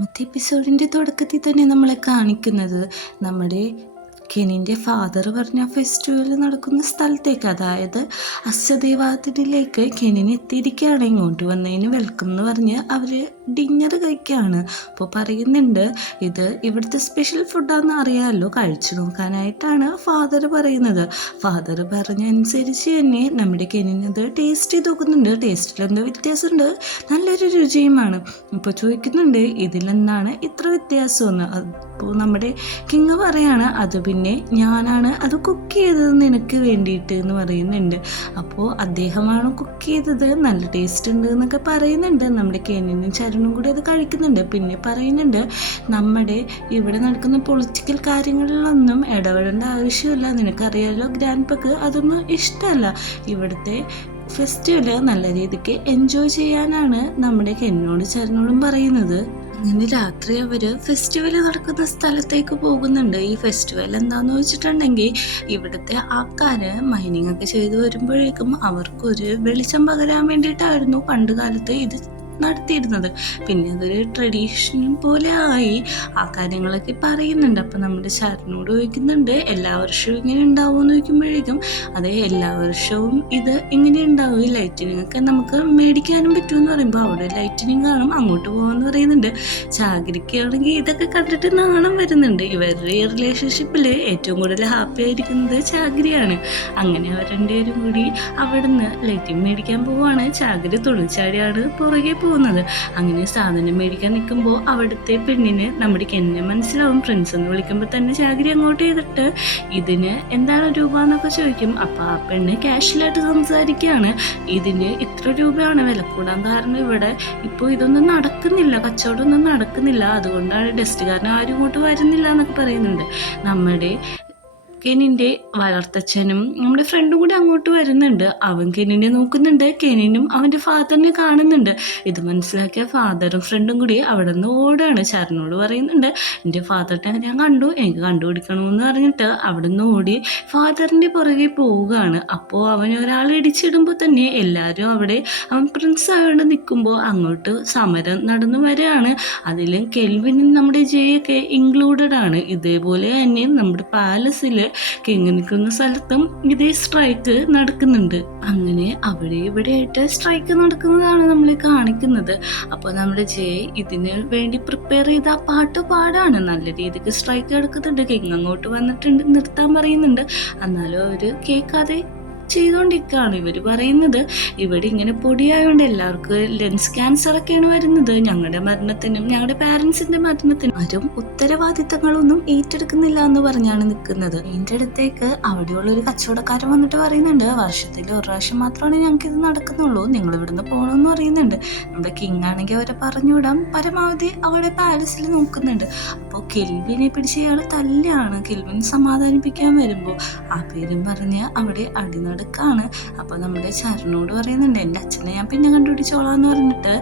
മറ്റേ എപ്പിസോഡിൻ്റെ തുടക്കത്തിൽ തന്നെ നമ്മളെ കാണിക്കുന്നത് നമ്മുടെ കെനിൻ്റെ ഫാദർ പറഞ്ഞ ഫെസ്റ്റിവൽ നടക്കുന്ന സ്ഥലത്തേക്ക്, അതായത് അശ്വദേവാതിലേക്ക് കെനിൻ എത്തിയിരിക്കുകയാണ്. ഇങ്ങോട്ട് വന്നതിന് വെൽക്കം എന്ന് പറഞ്ഞ് അവർ ഡിന്നർ കഴിക്കുകയാണ്. അപ്പോൾ പറയുന്നുണ്ട് ഇത് ഇവിടുത്തെ സ്പെഷ്യൽ ഫുഡാണെന്ന് അറിയാമല്ലോ, കഴിച്ചു നോക്കാനായിട്ടാണ് ഫാദർ പറയുന്നത്. ഫാദർ പറഞ്ഞനുസരിച്ച് തന്നെ നമ്മുടെ കെനിനത് ടേസ്റ്റ് ചെയ്ത് നോക്കുന്നുണ്ട്. ടേസ്റ്റിൽ എന്തോ വ്യത്യാസമുണ്ട്, നല്ലൊരു രുചിയുമാണ്. ഇപ്പോൾ ചോദിക്കുന്നുണ്ട് ഇതിലെന്താണ് ഇത്ര വ്യത്യാസമെന്ന്. അപ്പോൾ നമ്മുടെ കിങ് പറയാണ് അത് പിന്നെ ഞാനാണ് അത് കുക്ക് ചെയ്തത് നിനക്ക് വേണ്ടിയിട്ട് എന്ന് പറയുന്നുണ്ട്. അപ്പോൾ അദ്ദേഹമാണ് കുക്ക് ചെയ്തത്, നല്ല ടേസ്റ്റ് ഉണ്ട് എന്നൊക്കെ പറയുന്നുണ്ട്. നമ്മുടെ കെനിനും ചരണും കൂടി അത് കഴിക്കുന്നുണ്ട്. പിന്നെ പറയുന്നുണ്ട് നമ്മുടെ ഇവിടെ നടക്കുന്ന പൊളിറ്റിക്കൽ കാര്യങ്ങളിലൊന്നും ഇടപെടേണ്ട ആവശ്യമില്ല, നിനക്കറിയാലോ ഗ്രാൻഡ്പക്ക് അതൊന്നും ഇഷ്ടമല്ല, ഇവിടുത്തെ ഫെസ്റ്റിവൽ നല്ല രീതിക്ക് എൻജോയ് ചെയ്യാനാണ് നമ്മുടെ കെനിനോട് ചരണോടും പറയുന്നത്. അങ്ങനെ രാത്രി അവർ ഫെസ്റ്റിവൽ നടക്കുന്ന സ്ഥലത്തേക്ക് പോകുന്നുണ്ട്. ഈ ഫെസ്റ്റിവൽ എന്താണെന്ന് വെച്ചിട്ടുണ്ടെങ്കിൽ ഇവിടുത്തെ ആൾക്കാർ മൈനിങ് ഒക്കെ ചെയ്ത് വരുമ്പോഴേക്കും അവർക്കൊരു വെളിച്ചം പകരാൻ വേണ്ടിയിട്ടായിരുന്നു പണ്ട് കാലത്ത് ഇത് നടത്തിയിരുന്നത്. പിന്നെ അതൊരു ട്രഡീഷൻ പോലെ ആയി, ആ കാര്യങ്ങളൊക്കെ പറയുന്നുണ്ട്. അപ്പം നമ്മുടെ ചരണോട് ചോദിക്കുന്നുണ്ട് എല്ലാ വർഷവും ഇങ്ങനെ ഉണ്ടാവുമെന്ന് ചോദിക്കുമ്പോഴേക്കും അതെ എല്ലാ വർഷവും ഇത് ഇങ്ങനെ ഉണ്ടാവും, ഈ ലൈറ്റിനിങ് ഒക്കെ നമുക്ക് മേടിക്കാനും പറ്റുമെന്ന് പറയുമ്പോൾ അവിടെ ലൈറ്റിനിങ് കാണും, അങ്ങോട്ട് പോകാമെന്ന് പറയുന്നുണ്ട്. ചാകിരിക്കാണെങ്കിൽ ഇതൊക്കെ കണ്ടിട്ട് നാണം വരുന്നുണ്ട്. ഇവരുടെ ഈ റിലേഷൻഷിപ്പിൽ ഏറ്റവും കൂടുതൽ ഹാപ്പി ആയിരിക്കുന്നത് ചാകിരിയാണ്. അങ്ങനെ അവർ രണ്ടുപേരും കൂടി അവിടുന്ന് ലൈറ്റിങ് മേടിക്കാൻ പോവുകയാണ്. ചാകിരി തുള്ളിച്ചാടിയാണ് പുറകെ പോകുന്നത്. അങ്ങനെ സാധനം മേടിക്കാൻ നിൽക്കുമ്പോൾ അവിടുത്തെ പെണ്ണിന് നമ്മുടെ കെന്നിനെ മനസ്സിലാവും. പ്രിൻസ് എന്ന് വിളിക്കുമ്പോൾ തന്നെ ചാകിരി അങ്ങോട്ട് ചെയ്തിട്ട് ഇതിന് എന്താണ് രൂപ എന്നൊക്കെ ചോദിക്കും. അപ്പോൾ ആ പെണ്ണ് ക്യാഷ്വലായിട്ട് സംസാരിക്കുകയാണ്, ഇതിന് ഇത്ര രൂപയാണ് വില കൂടാൻ കാരണം ഇവിടെ ഇപ്പോൾ ഇതൊന്നും നടക്കുന്നില്ല, കച്ചവടമൊന്നും നടക്കുന്നില്ല, അതുകൊണ്ടാണ് ഡസ്റ്റുകാരൻ ആരും ഇങ്ങോട്ട് വരുന്നില്ല എന്നൊക്കെ പറയുന്നുണ്ട്. നമ്മുടെ കെനിൻ്റെ വളർത്തച്ഛനും നമ്മുടെ ഫ്രണ്ടും കൂടി അങ്ങോട്ട് വരുന്നുണ്ട്. അവൻ കെനിനെ നോക്കുന്നുണ്ട്, കെനിനും അവൻ്റെ ഫാദറിനെ കാണുന്നുണ്ട്. ഇത് മനസ്സിലാക്കിയ ഫാദറും ഫ്രണ്ടും കൂടി അവിടെ നിന്ന് ഓടാണ്. ചരണോട് പറയുന്നുണ്ട് എൻ്റെ ഫാദറിനെ ഞാൻ കണ്ടു, എനിക്ക് കണ്ടുപിടിക്കണമെന്ന് പറഞ്ഞിട്ട് അവിടെ നിന്ന് ഓടി ഫാദറിൻ്റെ പുറകെ പോവുകയാണ്. അപ്പോൾ അവൻ ഒരാൾ ഇടിച്ചിടുമ്പോൾ തന്നെ എല്ലാവരും അവിടെ അവൻ പ്രിൻസ് ആയോണ്ട് നിൽക്കുമ്പോൾ അങ്ങോട്ട് സമരം നടന്നു വരികയാണ്. അതിലും കെൽവിനും നമ്മുടെ ജയൊക്കെ ഇൻക്ലൂഡഡ് ആണ്. ഇതേപോലെ തന്നെ നമ്മുടെ പാലസിൽ കിങ് നിൽക്കുന്ന സ്ഥലത്തും ഇതേ സ്ട്രൈക്ക് നടക്കുന്നുണ്ട്. അങ്ങനെ അവിടെ ഇവിടെയായിട്ട് സ്ട്രൈക്ക് നടക്കുന്നതാണ് നമ്മളെ കാണിക്കുന്നത്. അപ്പോൾ നമ്മുടെ ജയ് ഇതിന് വേണ്ടി പ്രിപ്പയർ ചെയ്ത ആ പാട്ട് പാടാണ്, നല്ല രീതിക്ക് സ്ട്രൈക്ക് നടക്കുന്നുണ്ട്. കിങ് അങ്ങോട്ട് വന്നിട്ടുണ്ട്, നിർത്താൻ പറയുന്നുണ്ട്, എന്നാലും അവർ കേൾക്കാതെ ചെയ്തുകൊണ്ടിരിക്കുകയാണ്. ഇവർ പറയുന്നത് ഇവിടെ ഇങ്ങനെ പൊടിയായതുകൊണ്ട് എല്ലാവർക്കും ലെൻസ് ക്യാൻസറൊക്കെയാണ് വരുന്നത്, ഞങ്ങളുടെ മരണത്തിനും ഞങ്ങളുടെ പാരൻസിൻ്റെ മരണത്തിനും ആരും ഉത്തരവാദിത്തങ്ങളൊന്നും ഏറ്റെടുക്കുന്നില്ല എന്ന് പറഞ്ഞാണ് നിൽക്കുന്നത്. ഇതിൻ്റെ അടുത്തേക്ക് അവിടെയുള്ള ഒരു കച്ചവടക്കാരൻ വന്നിട്ട് പറയുന്നുണ്ട് വർഷത്തിൽ ഒരു പ്രാവശ്യം മാത്രമാണ് ഞങ്ങൾക്ക് ഇത് നടക്കുന്നുള്ളൂ, നിങ്ങൾ ഇവിടുന്ന് പോകണമെന്ന് പറയുന്നുണ്ട്. നമ്മുടെ കിങ് ആണെങ്കിൽ അവരെ പറഞ്ഞുവിടാൻ പരമാവധി അവിടെ പാലസിൽ നോക്കുന്നുണ്ട്. അപ്പോൾ കെൽവിനെ പിടിച്ച് ഇയാൾ തല്ലാണ്. കെൽവിൻ സമാധാനിപ്പിക്കാൻ വരുമ്പോൾ ആ പേരും പറഞ്ഞ് അവിടെ അടിനടക്കാണ്. അപ്പോൾ നമ്മുടെ ചരണോട് പറയുന്നുണ്ട് എൻ്റെ അച്ഛനെ ഞാൻ പിന്നെ കണ്ടുപിടിച്ചോളാം എന്ന് പറഞ്ഞിട്ട്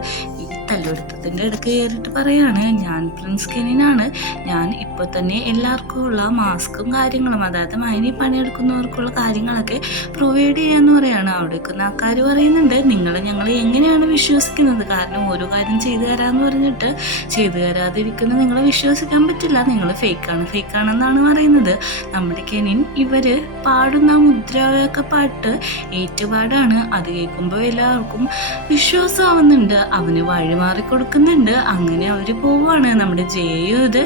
ഈ തല്ലെടുത്തതിൻ്റെ ഇടയ്ക്ക് കയറിയിട്ട് പറയാണ് ഞാൻ പ്രിൻസ് കെനിനാണ്, ഞാൻ ഇപ്പോൾ തന്നെ എല്ലാവർക്കും ഉള്ള മാസ്കും കാര്യങ്ങളും, അതായത് മൈനി പണിയെടുക്കുന്നവർക്കുള്ള കാര്യങ്ങളൊക്കെ പ്രൊവൈഡ് ചെയ്യാമെന്ന് പറയാണ്. അവിടെ നിൽക്കുന്ന ആൾക്കാർ പറയുന്നുണ്ട് ഞങ്ങൾ എങ്ങനെയാണ് വിശ്വസിക്കുന്നത്, കാരണം ഓരോ കാര്യം ചെയ്തു തരാമെന്ന് പറഞ്ഞിട്ട് ചെയ്തു തരാതിരിക്കുന്ന നിങ്ങളെ വിശ്വസിക്കാൻ പറ്റില്ല, നിങ്ങൾ ഫേക്കാണെന്നാണ് പറയുന്നത്. നമ്മുടെ കെനിൻ ഇവർ പാടുന്ന മുദ്രാവാക്യ പാട്ട് ഏറ്റുപാടാണ്. അത് കേൾക്കുമ്പോൾ എല്ലാവർക്കും വിശ്വാസമാവുന്നുണ്ട്, അവന് വഴിമാറി കൊടുക്കുന്നുണ്ട്. അങ്ങനെ അവർ പോവാണ്. നമ്മുടെ ജയയും ഇത്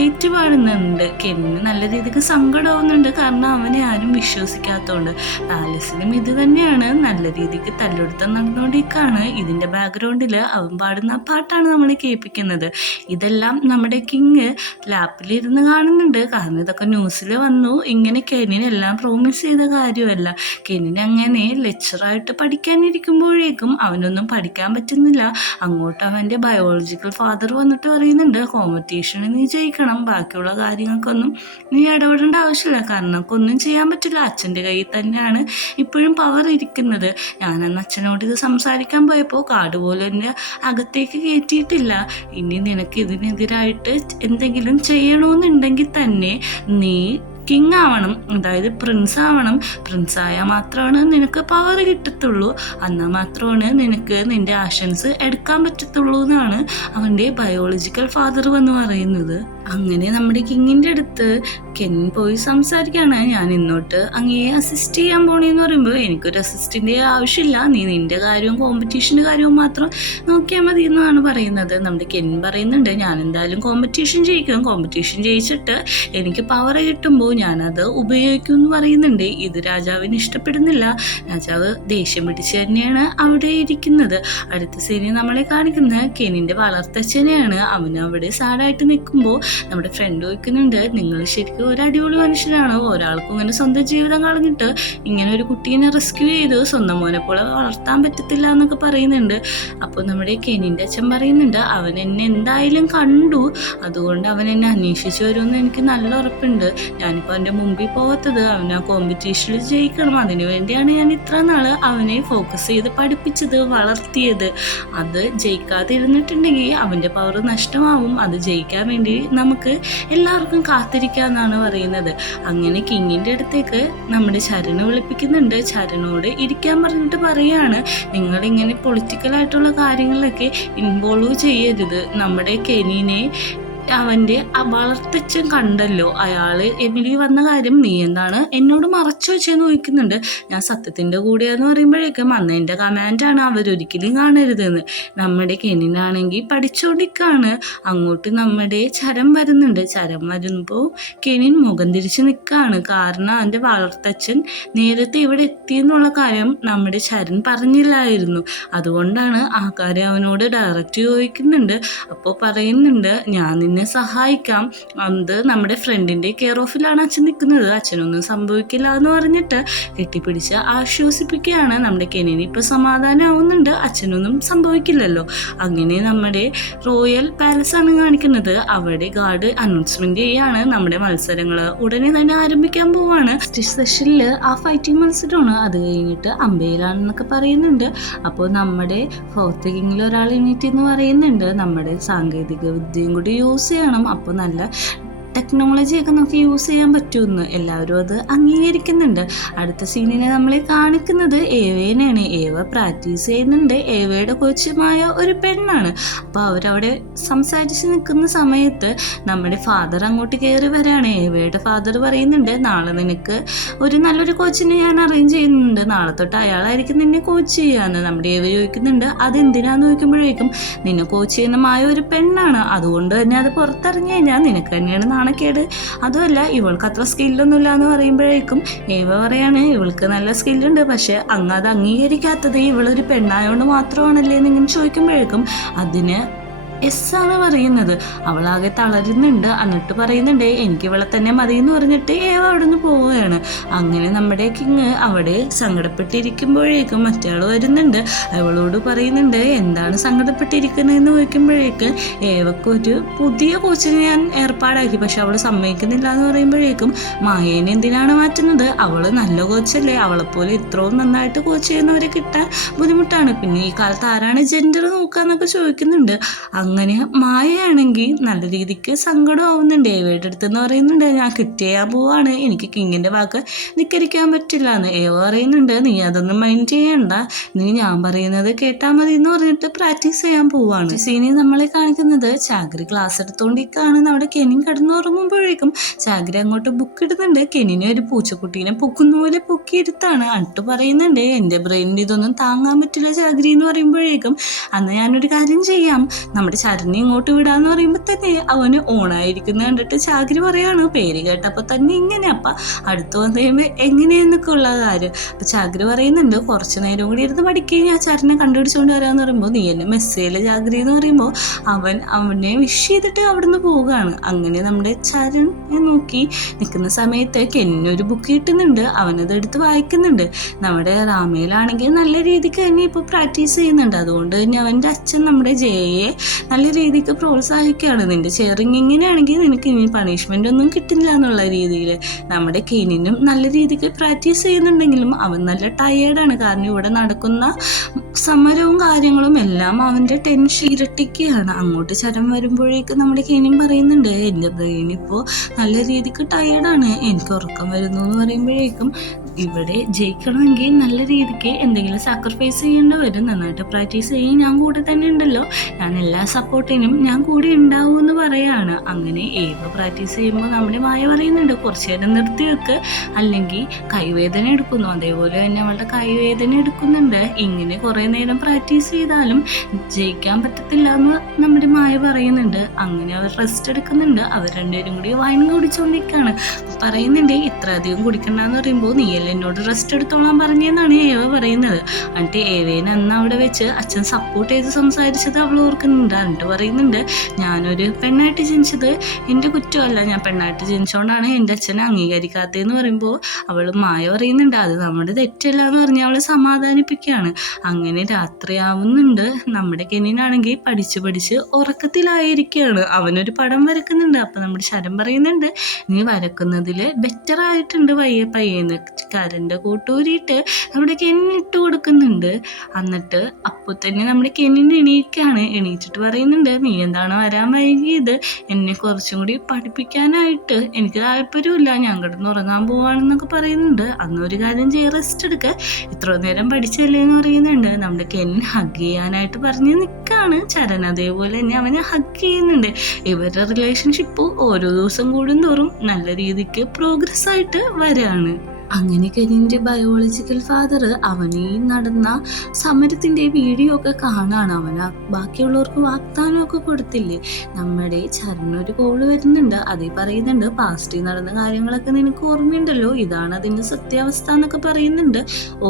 ഏറ്റുപാടുന്നുണ്ട്. കെന്നിന് നല്ല രീതിക്ക് സങ്കടമാവുന്നുണ്ട്, കാരണം അവനെ ആരും വിശ്വസിക്കാത്തതുകൊണ്ട്. പാലസിലും ഇത് തന്നെയാണ്, നല്ല രീതിക്ക് തല്ലെടുത്തം നടന്നുകൊണ്ടിരിക്കുകയാണ്. ഇതിൻ്റെ ബാക്ക്ഗ്രൗണ്ടിൽ അവൻ പാടുന്ന പാട്ടാണ് നമ്മൾ കേൾപ്പിക്കുന്നത്. ഇതെല്ലാം നമ്മുടെ കിങ് ലാപ്പിലിരുന്ന് കാണുന്നുണ്ട്, കാരണം ഇതൊക്കെ ന്യൂസിൽ വന്നു. ഇങ്ങനെ കെനിനെല്ലാം പ്രോമിസ് ചെയ്ത കാര്യമല്ല. കെനിന് അങ്ങനെ ലെക്ചറായിട്ട് പഠിക്കാനിരിക്കുമ്പോഴേക്കും അവനൊന്നും പഠിക്കാൻ പറ്റുന്നില്ല. അങ്ങോട്ട് അവൻ്റെ ബയോളജിക്കൽ ഫാദർ വന്നിട്ട് പറയുന്നുണ്ട് കോമ്പറ്റീഷന് നീ ജയിക്കണം, ബാക്കിയുള്ള കാര്യങ്ങൾക്കൊന്നും നീ ഇടപെടേണ്ട ആവശ്യമില്ല, കാരണം ഒന്നും ചെയ്യാൻ പറ്റില്ല, അച്ഛൻ്റെ കയ്യിൽ തന്നെയാണ് ഇപ്പോഴും പവർ ഇരിക്കുന്നത്. ഞാനന്ന് അച്ഛനോട് ഇത് സംസാരിക്കാൻ പോയപ്പോൾ കാർഡ് പോലും എൻ്റെ അകത്തേക്ക് കയറ്റിയിട്ടില്ല. ഇനി നിനക്ക് ഇതിനെതിരായിട്ട് എന്തെങ്കിലും ചെയ്യണമെന്നുണ്ടെങ്കിൽ തന്നെ നീ കിങ് ആവണം, അതായത് പ്രിൻസ് ആവണം. പ്രിൻസായാൽ മാത്രമാണ് നിനക്ക് പവർ കിട്ടത്തുള്ളൂ, എന്നാൽ മാത്രമാണ് നിനക്ക് നിൻ്റെ ആക്ഷൻസ് എടുക്കാൻ പറ്റത്തുള്ളൂ എന്നാണ് അവൻ്റെ ബയോളജിക്കൽ ഫാദർ വന്ന് പറയുന്നത്. അങ്ങനെ നമ്മുടെ കിങ്ങിൻ്റെ അടുത്ത് കെൻ പോയി സംസാരിക്കുകയാണ്. ഞാൻ ഇന്നോട്ട് അങ്ങയെ അസിസ്റ്റ് ചെയ്യാൻ പോണേന്ന് പറയുമ്പോൾ എനിക്കൊരു അസിസ്റ്റൻ്റ് ആവശ്യമില്ല, നീ നിൻ്റെ കാര്യവും കോമ്പറ്റീഷൻ്റെ കാര്യവും മാത്രം നോക്കിയാൽ മതി എന്നാണ് പറയുന്നത്. നമ്മുടെ കെൻ പറയുന്നുണ്ട് ഞാൻ എന്തായാലും കോമ്പറ്റീഷൻ ജയിക്കും, കോമ്പറ്റീഷൻ ജയിച്ചിട്ട് എനിക്ക് പവർ കിട്ടുമ്പോൾ ഞാനത് ഉപയോഗിക്കും എന്ന് പറയുന്നുണ്ട്. ഇത് രാജാവിന് ഇഷ്ടപ്പെടുന്നില്ല. രാജാവ് ദേഷ്യം പിടിച്ച് തന്നെയാണ് അവിടെ ഇരിക്കുന്നത്. അടുത്ത സീനിൽ നമ്മളെ കാണിക്കുന്നത് കെനിൻ്റെ വളർത്തച്ഛനെയാണ്. അവന് അവിടെ സാഡായിട്ട് നിൽക്കുമ്പോൾ നമ്മുടെ ഫ്രണ്ട് ചോദിക്കുന്നുണ്ട്, നിങ്ങൾ ശരിക്കും ഒരു അടിപൊളി മനുഷ്യരാണോ, ഒരാൾക്കും ഇങ്ങനെ സ്വന്തം ജീവിതം കളഞ്ഞിട്ട് ഇങ്ങനെ ഒരു കുട്ടീനെ റെസ്ക്യൂ ചെയ്ത് സ്വന്തം മോനെ പോലെ വളർത്താൻ പറ്റത്തില്ല എന്നൊക്കെ പറയുന്നുണ്ട്. അപ്പോൾ നമ്മുടെ കെനിൻ്റെ അച്ഛൻ പറയുന്നുണ്ട്, അവൻ എന്നെ എന്തായാലും കണ്ടു, അതുകൊണ്ട് അവൻ എന്നെ അന്വേഷിച്ച് വരുമെന്ന് എനിക്ക് നല്ല ഉറപ്പുണ്ട്. ഞാനിപ്പോൾ അവൻ്റെ മുമ്പിൽ പോകാത്തത് അവൻ ആ കോമ്പറ്റീഷനിൽ ജയിക്കണം, അതിനു വേണ്ടിയാണ് ഞാൻ ഇത്ര നാൾ അവനെ ഫോക്കസ് ചെയ്ത് പഠിപ്പിച്ചത്, വളർത്തിയത്. അത് ജയിക്കാതിരുന്നിട്ടുണ്ടെങ്കിൽ അവൻ്റെ പവർ നഷ്ടമാവും. അത് ജയിക്കാൻ വേണ്ടി നമുക്ക് എല്ലാവർക്കും കാത്തിരിക്കാമെന്നാണ് പറയുന്നത്. അങ്ങനെ കിങ്ങിൻ്റെ അടുത്തേക്ക് നമ്മുടെ ചരണ് വിളിപ്പിക്കുന്നുണ്ട്. ചരണോട് ഇരിക്കാൻ പറഞ്ഞിട്ട് പറയാണ്, നിങ്ങളിങ്ങനെ പൊളിറ്റിക്കലായിട്ടുള്ള കാര്യങ്ങളിലൊക്കെ ഇൻവോൾവ് ചെയ്യരുത്. നമ്മുടെ കെനിനെ അവൻ്റെ വളർത്തച്ഛൻ കണ്ടല്ലോ, അയാൾ എമിലി വന്ന കാര്യം നീ എന്താണ് എന്നോട് മറച്ചു വെച്ചെന്ന് ചോദിക്കുന്നുണ്ട്. ഞാൻ സത്യത്തിൻ്റെ കൂടെയെന്ന് പറയുമ്പോഴേക്കും അന്ന് എൻ്റെ കമാൻഡാണ് അവരൊരിക്കലും കാണരുതെന്ന്. നമ്മുടെ കെനിനാണെങ്കിൽ പഠിച്ചുകൊണ്ടിരിക്കുകയാണ്. അങ്ങോട്ട് നമ്മുടെ ചരം വരുന്നുണ്ട്. ചരം വരുമ്പോൾ കെനിൻ മുഖം തിരിച്ച് നിൽക്കുകയാണ്. കാരണം അവൻ്റെ വളർത്തച്ഛൻ നേരത്തെ ഇവിടെ എത്തിയെന്നുള്ള കാര്യം നമ്മുടെ ചരൻ പറഞ്ഞില്ലായിരുന്നു. അതുകൊണ്ടാണ് ആ കാര്യം അവനോട് ഡയറക്റ്റ് ചോദിക്കുന്നുണ്ട്. അപ്പോൾ പറയുന്നുണ്ട്, ഞാൻ നിന്നെ സഹായിക്കാം, അത് നമ്മുടെ ഫ്രണ്ടിൻ്റെ കെയർ ഓഫിലാണ് അച്ഛൻ നിൽക്കുന്നത്, അച്ഛനൊന്നും സംഭവിക്കില്ല എന്ന് പറഞ്ഞിട്ട് കെട്ടിപ്പിടിച്ച് ആശ്വസിപ്പിക്കുകയാണ്. നമ്മുടെ കെനിന് ഇപ്പോൾ സമാധാനമാവുന്നുണ്ട്, അച്ഛനൊന്നും സംഭവിക്കില്ലല്ലോ. അങ്ങനെ നമ്മുടെ റോയൽ പാലസാണ് കാണിക്കുന്നത്. അവിടെ ഗാർഡ് അനൗൺസ്മെന്റ് ചെയ്യാണ് നമ്മുടെ മത്സരങ്ങൾ ഉടനെ തന്നെ ആരംഭിക്കാൻ പോവാണ്. സെഷനിൽ ആ ഫൈറ്റിംഗ് മത്സരമാണ്, അത് കഴിഞ്ഞിട്ട് അമ്പയിലാണെന്നൊക്കെ പറയുന്നുണ്ട്. അപ്പോൾ നമ്മുടെ ഫോർത്ത് കിങ്ങിൽ ഒരാൾ എണീറ്റ് എന്ന് പറയുന്നുണ്ട്, നമ്മുടെ സാങ്കേതിക വിദ്യയും കൂടി യൂസ് ചെയ്യണം, അപ്പോൾ നല്ല ടെക്നോളജിയൊക്കെ നമുക്ക് യൂസ് ചെയ്യാൻ പറ്റുമെന്ന് എല്ലാവരും അത് അംഗീകരിക്കുന്നുണ്ട്. അടുത്ത സീനിനെ നമ്മളെ കാണിക്കുന്നത് ഏവേനെയാണ്. ഏവ പ്രാക്ടീസ് ചെയ്യുന്നുണ്ട്. ഏവയുടെ കൊച്ചുമായ ഒരു പെണ്ണാണ്. അപ്പോൾ അവരവിടെ സംസാരിച്ച് നിൽക്കുന്ന സമയത്ത് നമ്മുടെ ഫാദർ അങ്ങോട്ട് കയറി വരികയാണ്. ഏവയുടെ ഫാദർ പറയുന്നുണ്ട്, നാളെ നിനക്ക് ഒരു നല്ലൊരു കോച്ചിനെ ഞാൻ അറേഞ്ച് ചെയ്യുന്നുണ്ട്, നാളെ തൊട്ട് അയാളായിരിക്കും നിന്നെ കോച്ച് ചെയ്യാന്ന്. നമ്മുടെ ഏവ ചോദിക്കുന്നുണ്ട്, അതെന്തിനാന്ന് ചോദിക്കുമ്പോഴേക്കും നിന്നെ കോച്ച് ചെയ്യുന്ന മായ ഒരു പെണ്ണാണ്, അതുകൊണ്ട് തന്നെ അത് പുറത്തിറങ്ങി കഴിഞ്ഞാൽ നിനക്ക് തന്നെയാണ് നാണക്കേട്, അതുമല്ല ഇവൾക്ക് അത്ര സ്കില്ലൊന്നുമില്ല എന്ന് പറയുമ്പോഴേക്കും ഏവ പറയാണ്, ഇവൾക്ക് നല്ല സ്കില്ലുണ്ട്, പക്ഷെ അങ്ങ് അത് അംഗീകരിക്കാത്തത് ഇവളൊരു പെണ്ണായോണ്ട് മാത്രമാണല്ലേ എന്നിങ്ങനെ ചോദിക്കുമ്പോഴേക്കും അതിന് എസ് ആണ് പറയുന്നത്. അവളാകെ തളരുന്നുണ്ട്. എന്നിട്ട് പറയുന്നുണ്ട്, എനിക്ക് ഇവളെ തന്നെ മതി എന്ന് പറഞ്ഞിട്ട് ഏവ അവിടെ നിന്ന് പോവുകയാണ്. അങ്ങനെ നമ്മുടെ കിങ് അവിടെ സങ്കടപ്പെട്ടിരിക്കുമ്പോഴേക്കും മറ്റയാൾ വരുന്നുണ്ട്. അവളോട് പറയുന്നുണ്ട്, എന്താണ് സങ്കടപ്പെട്ടിരിക്കുന്നതെന്ന് ചോദിക്കുമ്പോഴേക്കും ഏവക്കൊരു പുതിയ കോച്ചിനെ ഞാൻ ഏർപ്പാടാക്കി, പക്ഷെ അവൾ സമ്മതിക്കുന്നില്ല എന്ന് പറയുമ്പോഴേക്കും മായേനെ എന്തിനാണ് മാറ്റുന്നത്, അവൾ നല്ല കോച്ചല്ലേ, അവളെപ്പോലെ ഇത്രയും നന്നായിട്ട് കോച്ച് ചെയ്യുന്നവരെ കിട്ടാൻ ബുദ്ധിമുട്ടാണ്, പിന്നെ ഈ കാലത്ത് ആരാണ് ജെൻഡർ നോക്കാന്നൊക്കെ ചോദിക്കുന്നുണ്ട്. അങ്ങനെ മായയാണെങ്കിൽ നല്ല രീതിക്ക് സങ്കടമാവുന്നുണ്ട്. ഏവയുടെ അടുത്തെന്ന് പറയുന്നുണ്ട്, ഞാൻ ക്വിറ്റ് ചെയ്യാൻ പോവാണ്, എനിക്ക് കിങ്ങിൻ്റെ വാക്ക് ധിക്കരിക്കാൻ പറ്റില്ല എന്ന്. ഏവ പറയുന്നുണ്ട്, നീ അതൊന്നും മൈൻഡ് ചെയ്യണ്ട, നീ ഞാൻ പറയുന്നത് കേട്ടാൽ മതി എന്ന് പറഞ്ഞിട്ട് പ്രാക്ടീസ് ചെയ്യാൻ പോവാണ്. സീനി നമ്മളെ കാണിക്കുന്നത് ചാഗ്രി ക്ലാസ് എടുത്തുകൊണ്ടിരിക്കുകയാണ്. നമ്മുടെ കെനിൻ കിടന്നുറങ്ങുമ്പോഴേക്കും ചാഗ്രി അങ്ങോട്ട് ബുക്ക് ഇടുന്നുണ്ട്. കെനിനെ ഒരു പൂച്ചക്കുട്ടീനെ പൊക്കുന്ന പോലെ പൊക്കിയെടുത്താണ്. അട്ട് പറയുന്നുണ്ട്, എൻ്റെ ബ്രെയിനിൽ ഇതൊന്നും താങ്ങാൻ പറ്റില്ല ചാഗ്രി എന്ന് പറയുമ്പോഴേക്കും അന്ന് ഞാനൊരു കാര്യം ചെയ്യാം, നമ്മുടെ ചരണിനെ ഇങ്ങോട്ട് വിടാന്ന് പറയുമ്പോൾ തന്നെ അവന് ഓണായിരിക്കുന്നത് കണ്ടിട്ട് ചാഗ്രി പറയാണ്, പേര് കേട്ടപ്പോൾ തന്നെ ഇങ്ങനെ, അപ്പം അടുത്ത് വന്നു കഴിയുമ്പോൾ എങ്ങനെയെന്നൊക്കെ ഉള്ള കാര്യം. അപ്പം ചാഗ്രി പറയുന്നുണ്ട്, കുറച്ച് നേരം കൂടി ഇരുന്ന് പഠിക്കുകയും ഞാൻ ചരണിനെ കണ്ടുപിടിച്ചുകൊണ്ട് വരാമെന്ന് പറയുമ്പോൾ നീ എന്നെ മെസ്സേജിൽ ചാഗ്രി എന്ന് പറയുമ്പോൾ അവനെ വിഷ് ചെയ്തിട്ട് അവിടുന്ന് പോവുകയാണ്. അങ്ങനെ നമ്മുടെ ചരണിനെ നോക്കി നിൽക്കുന്ന സമയത്ത് കെന്നിനൊരു ബുക്ക് കിട്ടുന്നുണ്ട്. അവനത് എടുത്ത് വായിക്കുന്നുണ്ട്. നമ്മുടെ റാമയിലാണെങ്കിൽ നല്ല രീതിക്ക് തന്നെ ഇപ്പോൾ പ്രാക്ടീസ് ചെയ്യുന്നുണ്ട്. അതുകൊണ്ട് തന്നെ അവൻ്റെ അച്ഛൻ നമ്മുടെ ജയയെ നല്ല രീതിക്ക് പ്രോത്സാഹിക്കുകയാണ്. നിൻ്റെ ചെയറിങ് ഇങ്ങനെയാണെങ്കിൽ നിനക്ക് ഇനി പണിഷ്മെൻ്റ് ഒന്നും കിട്ടില്ല എന്നുള്ള രീതിയിൽ. നമ്മുടെ കെനിനും നല്ല രീതിക്ക് പ്രാക്ടീസ് ചെയ്യുന്നുണ്ടെങ്കിലും അവൻ നല്ല ടയേർഡാണ്. കാരണം ഇവിടെ നടക്കുന്ന സമരവും കാര്യങ്ങളും എല്ലാം അവൻ്റെ ടെൻഷൻ ഇരട്ടിക്കുകയാണ്. അങ്ങോട്ട് ചരം വരുമ്പോഴേക്ക് നമ്മുടെ കെനിൻ പറയുന്നുണ്ട്, എൻ്റെ ബ്രെയിൻ ഇപ്പോൾ നല്ല രീതിക്ക് ടയേർഡാണ്, എനിക്ക് ഉറക്കം വരുന്നു എന്ന് പറയുമ്പോഴേക്കും ഇവിടെ ജയിക്കണമെങ്കിൽ നല്ല രീതിക്ക് എന്തെങ്കിലും സാക്രിഫൈസ് ചെയ്യേണ്ടി വരും. നന്നായിട്ട് പ്രാക്ടീസ് ചെയ്യും, ഞാൻ കൂടെ തന്നെ ഉണ്ടല്ലോ, ഞാൻ എല്ലാ സപ്പോർട്ടിനും ഞാൻ കൂടെ ഉണ്ടാവും എന്ന് പറയാണ്. അങ്ങനെ ഏവ പ്രാക്ടീസ് ചെയ്യുമ്പോൾ നമ്മുടെ മായ പറയുന്നുണ്ട്, കുറച്ച് നേരം നിർത്തി വെക്ക്, അല്ലെങ്കിൽ കൈവേദന എടുക്കുന്നു. അതേപോലെ തന്നെ അവളുടെ കൈവേദന എടുക്കുന്നുണ്ട്. ഇങ്ങനെ കുറേ നേരം പ്രാക്ടീസ് ചെയ്താലും ജയിക്കാൻ പറ്റത്തില്ല എന്ന് നമ്മുടെ മായ പറയുന്നുണ്ട്. അങ്ങനെ അവർ റെസ്റ്റ് എടുക്കുന്നുണ്ട്. അവർ രണ്ടുപേരും കൂടി വൈൻ കുടിച്ചുകൊണ്ടിരിക്കുകയാണ്. പറയുന്നുണ്ട്, ഇത്ര അധികം കുടിക്കണ്ടെന്ന് പറയുമ്പോൾ നീയല്ല എന്നോട് റെസ്റ്റ് എടുത്തോളാൻ പറഞ്ഞെന്നാണ് ഏവ പറയുന്നത്. എന്നിട്ട് ഏവേനെ അന്ന് അവിടെ വെച്ച് അച്ഛൻ സപ്പോർട്ട് ചെയ്ത് സംസാരിച്ചത് അവൾ ഓർക്കുന്നുണ്ട്. എന്നിട്ട് പറയുന്നുണ്ട്, ഞാനൊരു പെണ്ണായിട്ട് ജനിച്ചത് എൻ്റെ കുറ്റമല്ല, ഞാൻ പെണ്ണായിട്ട് ജനിച്ചുകൊണ്ടാണ് എൻ്റെ അച്ഛനെ അംഗീകരിക്കാത്തതെന്ന് പറയുമ്പോൾ അവൾ മായ പറയുന്നുണ്ട്, അത് നമ്മുടെ തെറ്റല്ല എന്ന് പറഞ്ഞ് അവളെ സമാധാനിപ്പിക്കുകയാണ്. അങ്ങനെ രാത്രിയാവുന്നുണ്ട്. നമ്മുടെ കെനിനാണെങ്കിൽ പഠിച്ച് ഉറക്കത്തിലായിരിക്കുകയാണ്. അവനൊരു പടം വരക്കുന്നുണ്ട്. അപ്പം നമ്മുടെ ശരം പറയുന്നുണ്ട്, നീ വരക്കുന്നതിൽ ബെറ്റർ ആയിട്ടുണ്ട് പയ്യെന്ന്. കരൻ്റെ കൂട്ടൂരിയിട്ട് നമ്മുടെ കെന്നിട്ട് കൊടുക്കുന്നുണ്ട്. എന്നിട്ട് അപ്പോൾ തന്നെ നമ്മുടെ കെന്നിന് എണീക്കുകയാണ്. എണീറ്റിട്ട് പറയുന്നുണ്ട്, നീ എന്താണ് വരാൻ വൈകിയത്, എന്നെ കുറച്ചും കൂടി പഠിപ്പിക്കാനായിട്ട് എനിക്ക് താല്പര്യമില്ല, ഞാൻ കിടന്ന് ഉറങ്ങാൻ പോവാണെന്നൊക്കെ പറയുന്നുണ്ട്. അന്നൊരു കാര്യം ചെയ്യ, റെസ്റ്റ് എടുക്കുക, ഇത്ര നേരം പഠിച്ചല്ലേ എന്ന് പറയുന്നുണ്ട്. നമ്മുടെ കെന്നിൻ ഹഗ് ചെയ്യാനായിട്ട് പറഞ്ഞ് നിൽക്കുകയാണ് ചരൺ. അതേപോലെ തന്നെ അവനെ ഹഗ് ചെയ്യുന്നുണ്ട്. ഇവരുടെ റിലേഷൻഷിപ്പ് ഓരോ ദിവസം കൂടുന്തോറും നല്ല രീതിക്ക് പ്രോഗ്രസ് ആയിട്ട് വരാണ്. അങ്ങനെ കെനിൻ്റെ ബയോളജിക്കൽ ഫാദർ അവനീ നടന്ന സമരത്തിൻ്റെ വീഡിയോ ഒക്കെ കാണാണ്. ബാക്കിയുള്ളവർക്ക് വാഗ്ദാനമൊക്കെ കൊടുത്തില്ലേ. നമ്മുടെ ചരണൊരു കോള് വരുന്നുണ്ട്. അതിൽ പറയുന്നുണ്ട്, പാസ്റ്റിൽ നടന്ന കാര്യങ്ങളൊക്കെ നിനക്ക് ഓർമ്മയുണ്ടല്ലോ, ഇതാണ് അതിൻ്റെ സത്യാവസ്ഥ എന്നൊക്കെ പറയുന്നുണ്ട്.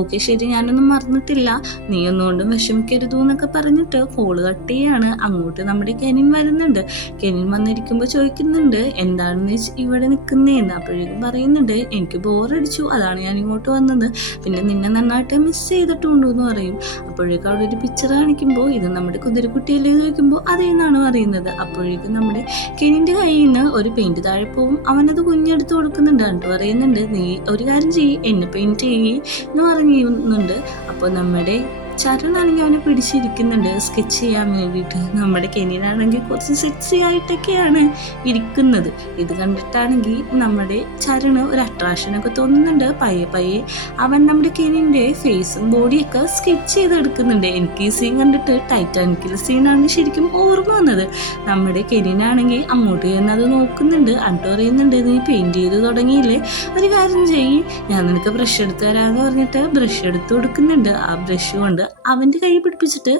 ഓക്കെ ശരി, ഞാനൊന്നും മറന്നിട്ടില്ല, നീ ഒന്നുകൊണ്ടും വിഷമിക്കരുതു എന്നൊക്കെ പറഞ്ഞിട്ട് കോള് കട്ട് ചെയ്യാണ്. അങ്ങോട്ട് നമ്മുടെ കെനിൻ വരുന്നുണ്ട്. കെനിൻ വന്നിരിക്കുമ്പോൾ ചോദിക്കുന്നുണ്ട്, എന്താണെന്ന് ഇവിടെ നിൽക്കുന്നതെന്ന്. അപ്പോഴേക്കും പറയുന്നുണ്ട്, എനിക്ക് ബോറടിച്ചു, അതാണ് ഞാൻ ഇങ്ങോട്ട് വന്നത്, പിന്നെ നിന്നെ നന്നായിട്ട് മിസ് ചെയ്തിട്ടുണ്ടോ എന്ന് പറയും. അപ്പോഴേക്കും അവിടെ ഒരു പിക്ചർ കാണിക്കുമ്പോൾ, ഇത് നമ്മുടെ കുതിരക്കുട്ടിയല്ലേ ചോദിക്കുമ്പോൾ അതേന്നാണ് പറയുന്നത്. അപ്പോഴേക്കും നമ്മുടെ കെനിൻ്റെ കയ്യിൽ നിന്ന് ഒരു പെയിൻറ്റ് താഴെ പോവും. അവനത് കുഞ്ഞെടുത്ത് കൊടുക്കുന്നുണ്ട്. എന്നിട്ട് പറയുന്നുണ്ട്, നീ ഒരു കാര്യം ചെയ്യ്, എന്നെ പെയിൻറ്റ് ചെയ്യ് എന്ന് പറയുന്നുണ്ട്. അപ്പോൾ നമ്മുടെ ചരണാണെങ്കിൽ അവനെ പിടിച്ചിരിക്കുന്നുണ്ട് സ്കെച്ച് ചെയ്യാൻ വേണ്ടിയിട്ട്. നമ്മുടെ കെനിനാണെങ്കിൽ കുറച്ച് സെക്സി ആയിട്ടൊക്കെയാണ് ഇരിക്കുന്നത്. ഇത് കണ്ടിട്ടാണെങ്കിൽ നമ്മുടെ ചരണ ഒരു അട്രാക്ഷനൊക്കെ തോന്നുന്നുണ്ട്. പയ്യെ അവൻ നമ്മുടെ കെനിൻ്റെ ഫേസും ബോഡിയൊക്കെ സ്കെച്ച് ചെയ്തെടുക്കുന്നുണ്ട്. എനിക്ക് ഈ സീൻ കണ്ടിട്ട് ടൈറ്റാനിക്കിലെ സീനാണ് ശരിക്കും ഓർമ്മ വന്നത്. നമ്മുടെ കെനിനാണെങ്കിൽ അങ്ങോട്ട് ചെന്നത് നോക്കുന്നുണ്ട്. എന്നിട്ട് പറയുന്നുണ്ട്, നീ പെയിൻറ്റ് ചെയ്ത് തുടങ്ങിയില്ലേ, ഒരു കാര്യം ചെയ്യ്, ഞാൻ നിനക്ക് ബ്രഷ് എടുത്ത് തരാമെന്ന് പറഞ്ഞിട്ട് ബ്രഷ് എടുത്ത് കൊടുക്കുന്നുണ്ട്. ആ ബ്രഷ് കൊണ്ട് അവൻ്റെ കൈ പിടിപ്പിച്ചിട്ട്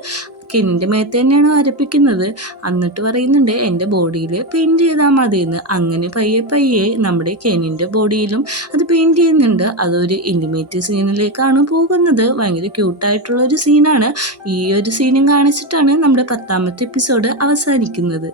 കെനിൻ്റെ മേത്ത് തന്നെയാണ് വരപ്പിക്കുന്നത്. എന്നിട്ട് പറയുന്നുണ്ട്, എൻ്റെ ബോഡിയിൽ പെയിൻറ്റ് ചെയ്താൽ മതിയെന്ന്. അങ്ങനെ പയ്യെ നമ്മുടെ കെനിൻ്റെ ബോഡിയിലും അത് പെയിൻറ്റ് ചെയ്യുന്നുണ്ട്. അതൊരു ഇൻറ്റിമേറ്റ് സീനിലേക്കാണ് പോകുന്നത്. ഭയങ്കര ക്യൂട്ടായിട്ടുള്ളൊരു സീനാണ്. ഈ ഒരു സീനും കാണിച്ചിട്ടാണ് നമ്മുടെ 10ാമത്തെ എപ്പിസോഡ് അവസാനിക്കുന്നത്.